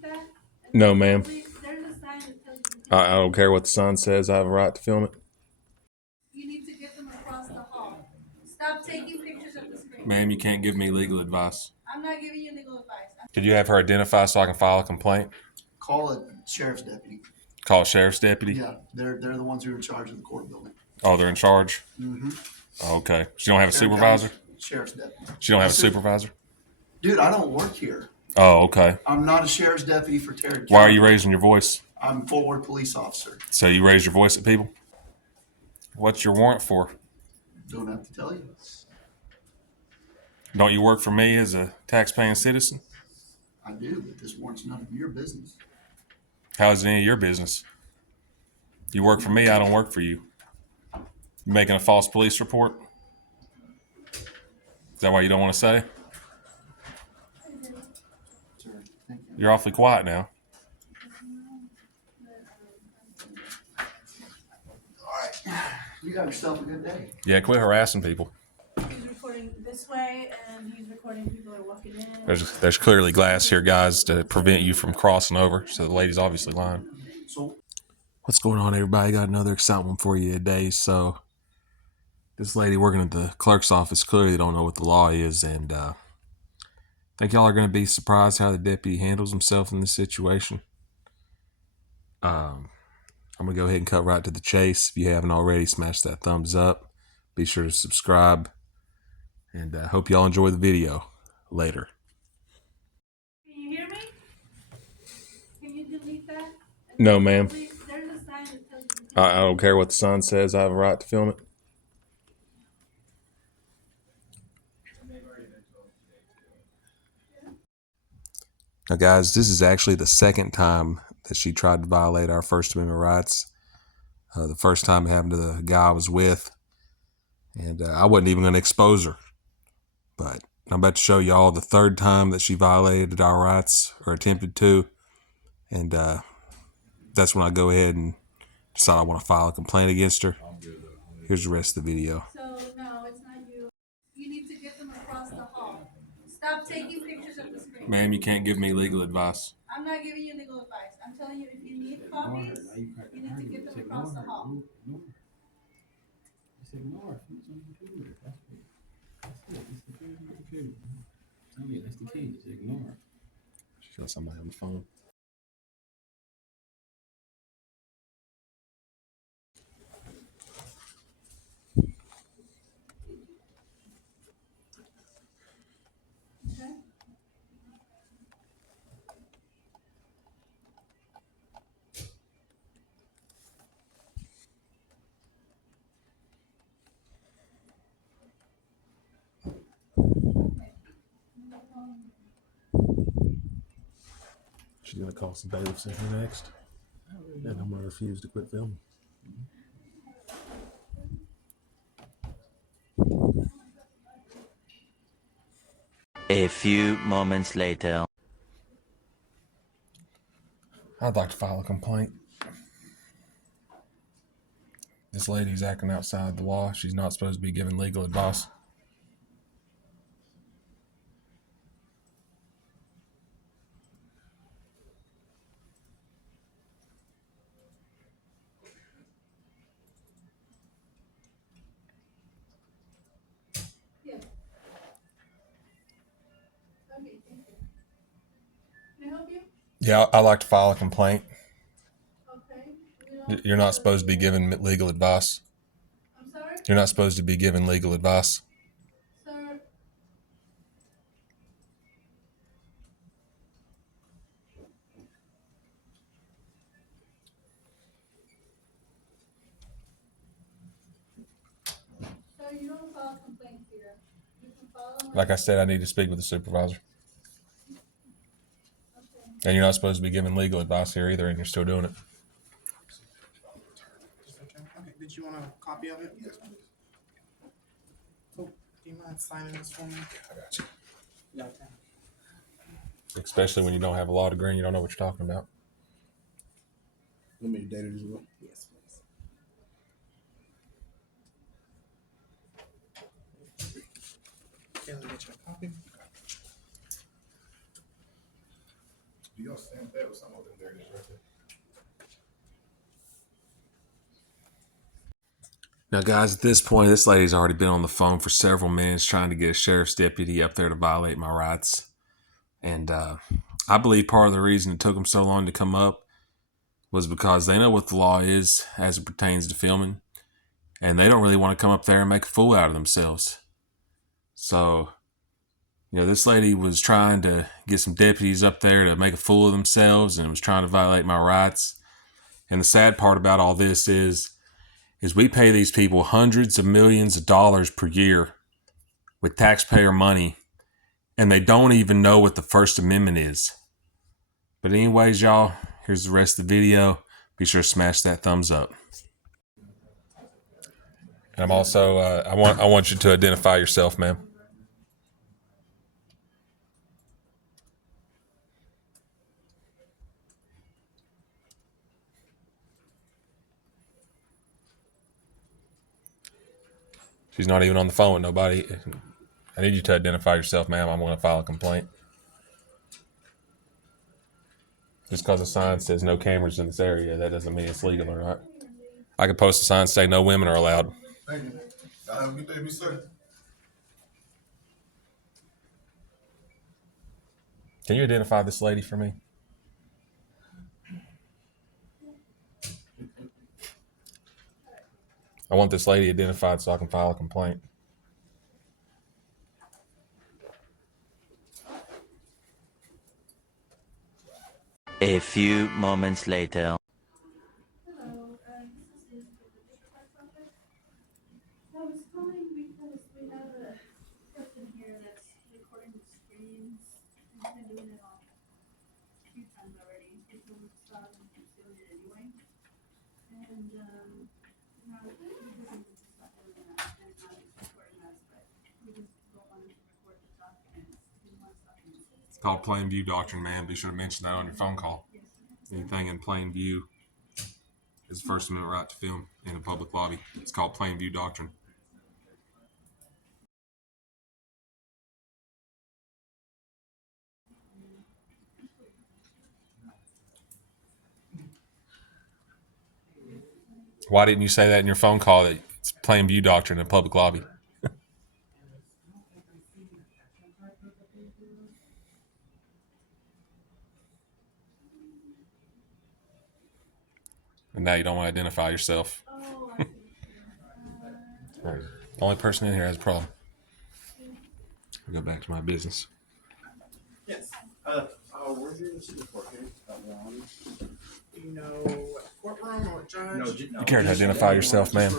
delete that? No, ma'am. There's a sign that tells you. I don't care what the sign says. I have a right to film it. You need to get them across the hall. Stop taking pictures of the screen. Ma'am, you can't give me legal advice. I'm not giving you legal advice. Could you have her identify so I can file a complaint? Call a sheriff's deputy. Call a sheriff's deputy? Yeah, they're the ones who are in charge of the court building. Oh, they're in charge? Mm-hmm. Okay. She don't have a Sharon supervisor? County Sheriff's deputy. She don't have a supervisor? Dude, I don't work here. Oh, okay. I'm not a sheriff's deputy for Tarrant County. Why are you raising your voice? I'm a Fort Worth police officer. So you raise your voice at people? What's your warrant for? Don't have to tell you. Don't you work for me as a taxpaying citizen? I do, but this warrant's none of your business. How is it any of your business? You work for me, I don't work for you. You making a false police report? Is that why you don't want to say? Sir, thank you. You're awfully quiet now. All right. You got yourself a good day. Yeah, quit harassing people. He's recording this way, and he's recording people that are walking in. There's clearly glass here, guys, to prevent you from crossing over. So the lady's obviously lying. So, What's going on, everybody? Got another exciting one for you today. So this lady working at the clerk's office clearly don't know what the law is, and I think y'all are going to be surprised how the deputy handles himself in this situation. I'm going to go ahead and cut right to the chase. If you haven't already, smash that thumbs up. Be sure to subscribe, and I hope y'all enjoy the video. Later. Can you hear me? Can you delete that? No, ma'am. There's a sign that tells you. I don't care what the sign says. I have a right to film it. Now, guys, this is actually the second time that she tried to violate our First Amendment rights. The first time it happened to the guy I was with, and I wasn't even going to expose her. But I'm about to show y'all the third time that she violated our rights, or attempted to, and that's when I go ahead and decide I want to file a complaint against her. Here's the rest of the video. So, no, it's not you. You need to get them across the hall. Stop taking pictures of the screen. Ma'am, you can't give me legal advice. I'm not giving you legal advice. I'm telling you, if you need copies, you need to get them across the hall. Just ignore it. Who's on the computer? That's it. It's the key on the computer. Tell me that's the key. Just ignore it. She's got somebody on the phone. Okay? She's going to call some bailiffs in here next. And I'm going to refuse to quit filming. A few moments later. I'd like to file a complaint. This lady's acting outside the law. She's not supposed to be giving legal advice. Yeah. Okay, thank you. Can I help you? Yeah, I'd like to file a complaint. Okay. You know, You're not supposed to be giving legal advice. I'm sorry, You're not supposed to be giving legal advice. sir. Sir, you don't file complaints here. You can file them. Like I said, I need to speak with the supervisor. Okay. And you're not supposed to be giving legal advice here either, and you're still doing it. Okay, did you want a copy of it? Yes, please. Oh, do you mind signing this for me? I got you. Yeah, okay. Especially when you don't have a law degree and you don't know what you're talking about. Let me date it as well. Yes, please. Okay, let me get you a copy. You gonna stand that with some of them there, right there? Now, guys, at this point, this lady's already been on the phone for several minutes trying to get a sheriff's deputy up there to violate my rights. And I believe part of the reason it took them so long to come up was because they know what the law is as it pertains to filming. And they don't really want to come up there and make a fool out of themselves. So, this lady was trying to get some deputies up there to make a fool of themselves and was trying to violate my rights. And the sad part about all this is we pay these people hundreds of millions of dollars per year with taxpayer money, and they don't even know what the First Amendment is. But anyways, y'all, here's the rest of the video. Be sure to smash that thumbs up. And I'm also, I want you to identify yourself, ma'am. She's not even on the phone with nobody. I need you to identify yourself, ma'am. I'm going to file a complaint. Just because a sign says no cameras in this area, that doesn't mean it's legal or not. I could post a sign saying no women are allowed. Thank you. Y'all have a good day, be safe. Can you identify this lady for me? I want this lady identified so I can file a complaint. A few moments later. Hello, this is the district office. I was calling because we have a person here that's recording the screens. He's been doing it a few times already. He's doing it stop and he's doing it anyway. And, now, he doesn't just stop doing that and not recording us, but we just don't want him to record the documents. He wants documents. It's called plain view doctrine, man. Be sure to mention that on your phone call. Anything in plain view is the First Amendment right to film in a public lobby. It's called plain view doctrine. Why didn't you say that in your phone call that it's plain view doctrine in a public lobby? And now you don't want to identify yourself. Oh, I see. Right. Only person in here has a problem. I'll go back to my business. Yes. We're here to see the court case. Do you know what courtroom or judge? You care to identify yourself, ma'am?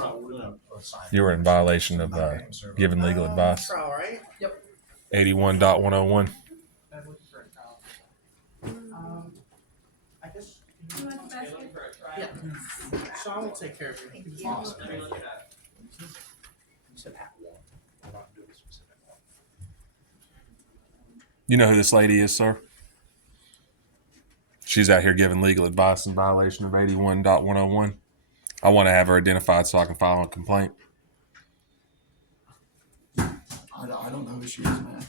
You were in violation of giving legal advice. Trial, right? Yep. 81.101. I'm looking for a trial. I guess. You want the basket? Yeah. Sean will take care of you. Awesome. You know who this lady is, sir? She's out here giving legal advice in violation of 81.101. I want to have her identified so I can file a complaint. I don't know who she is, man.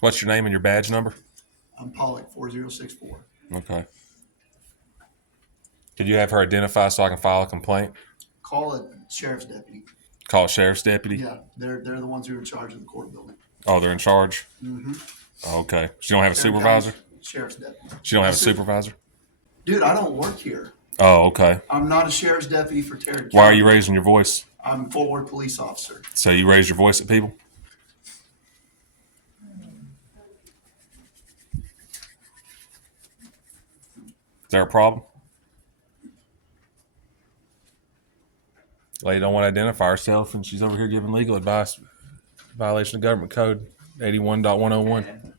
What's your name and your badge number? I'm Pollock 4064. Okay. Could you have her identified so I can file a complaint? Call a sheriff's deputy. Call a sheriff's deputy? Yeah, they're the ones who are in charge of the court building. Oh, they're in charge? Mm-hmm. Okay. She don't have a supervisor? Sheriff's deputy. She don't have a Yes, sir. supervisor? Dude, I don't work here. Oh, okay. I'm not a sheriff's deputy for Tarrant County. Why are you raising your voice? I'm a Fort Worth police officer. So you raise your voice at people? Is there a problem? Lady don't want to identify herself, and she's over here giving legal advice. Violation of government code 81.101.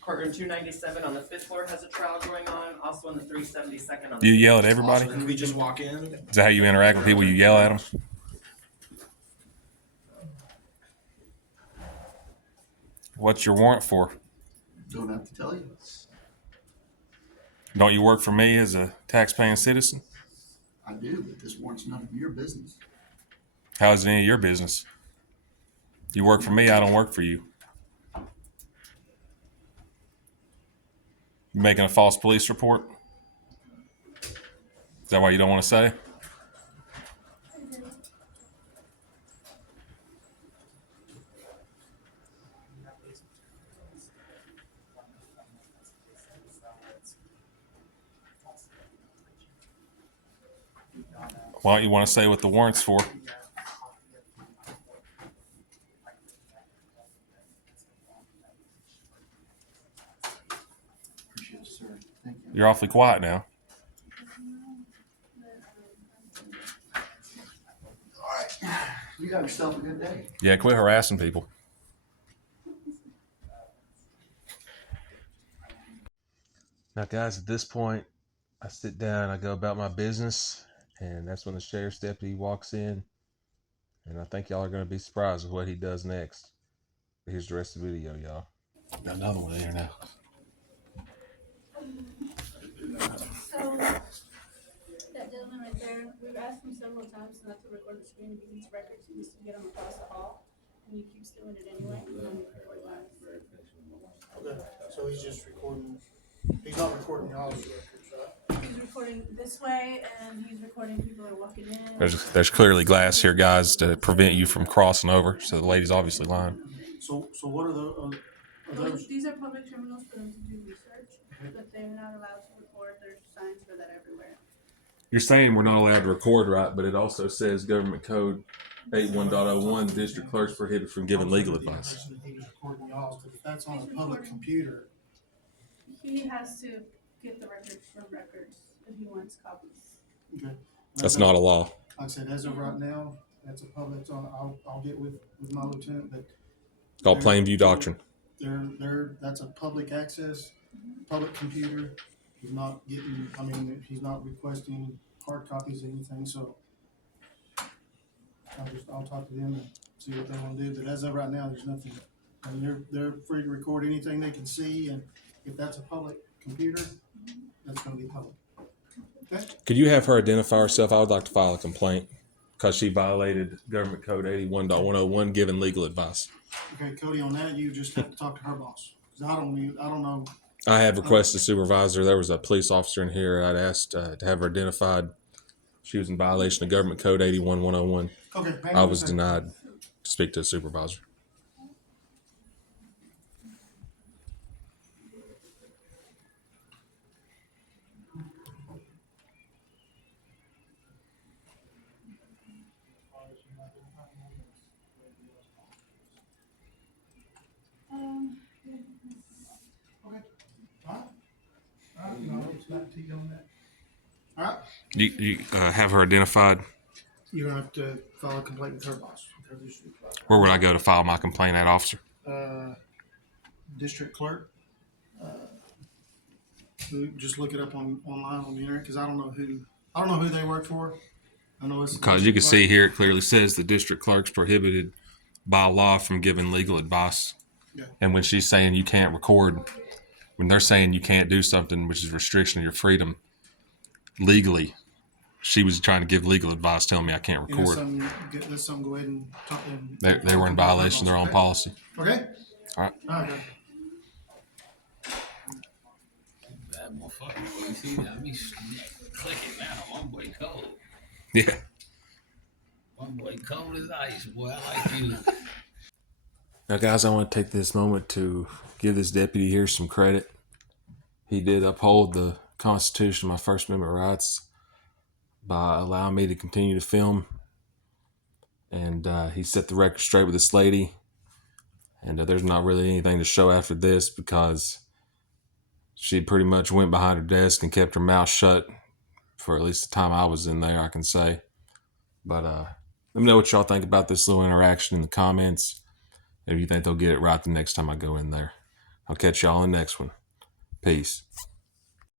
Courtroom 297 on the 5th floor has a trial going on, also on the 372nd on Do the you yell at everybody? Can we just walk in? Is that how you interact with people? You yell at them? What's your warrant for? Don't have to tell you. Don't you work for me as a taxpaying citizen? I do, but this warrant's none of your business. How is it any of your business? You work for me, I don't work for you. You making a false police report? Is that why you don't want to say? Why don't you want to say what the warrant's for? Appreciate it, sir. Thank you. You're awfully quiet now. You got yourself a good day. Yeah, quit harassing people. Now, guys, at this point, I sit down, I go about my business, and that's when the sheriff's deputy walks in. And I think y'all are going to be surprised with what he does next. But here's the rest of the video, y'all. Got another one there now. So, that gentleman right there, we've asked him several times not to record the screen, he needs records, he needs to get them across the hall, and he keeps doing it anyway. Okay, so he's just recording, he's not recording y'all's records, right? He's recording this way, and he's recording people that are walking in. There's clearly glass here, guys, to prevent you from crossing over. So the lady's obviously lying. So what are the, are those? These are public criminals for them to do research, but they're not allowed to record, there's signs for that everywhere. You're saying we're not allowed to record, right? But it also says Government Code 81.01, district clerks prohibited from giving legal advice. He was recording y'all's, because if that's on a public computer, He has to get the records from records if he wants copies. okay. That's not a law. Like I said, as of right now, that's a public, I'll get with my lieutenant, but It's called Plainview Doctrine. that's a public access, public computer. He's not getting, I mean, he's not requesting hard copies or anything, so I'll talk to them and see what they want to do, but as of right now, there's nothing. I mean, they're free to record anything they can see, and if that's a public computer, that's gonna be public. Okay? Could you have her identify herself? I would like to file a complaint because she violated Government Code 81.101, giving legal advice. Okay, Cody, on that, you just have to talk to her boss, because I don't know. I have requested supervisor. There was a police officer in here. I'd asked to have her identified. She was in violation of Government Code 81.101. Okay. hang I on a was second. denied to speak to a supervisor. All right, You have her identified. you're gonna have to file a complaint with her boss. Where would I go to file my complaint at, officer? District clerk. Just look it up online on the internet, because I don't know who they work for. I know it's Because you can see here it clearly says the district clerk's prohibited by law from giving legal advice. Yeah. And when she's saying you can't record, when they're saying you can't do something which is restriction of your freedom legally, she was trying to give legal advice telling me I can't And that's record. something, go ahead and talk to them. They were in violation of their own policy. Okay? All right. All right. Bad motherfucker. You see that? Me clicking now. My boy cold. Yeah. My boy cold as ice, boy. I like you. Now, guys, I want to take this moment to give this deputy here some credit. He did uphold the Constitution, my First Amendment rights, by allowing me to continue to film. And he set the record straight with this lady. And there's not really anything to show after this because she pretty much went behind her desk and kept her mouth shut for at least the time I was in there, I can say. But let me know what y'all think about this little interaction in the comments. If you think they'll get it right the next time I go in there. I'll catch y'all in the next one. Peace.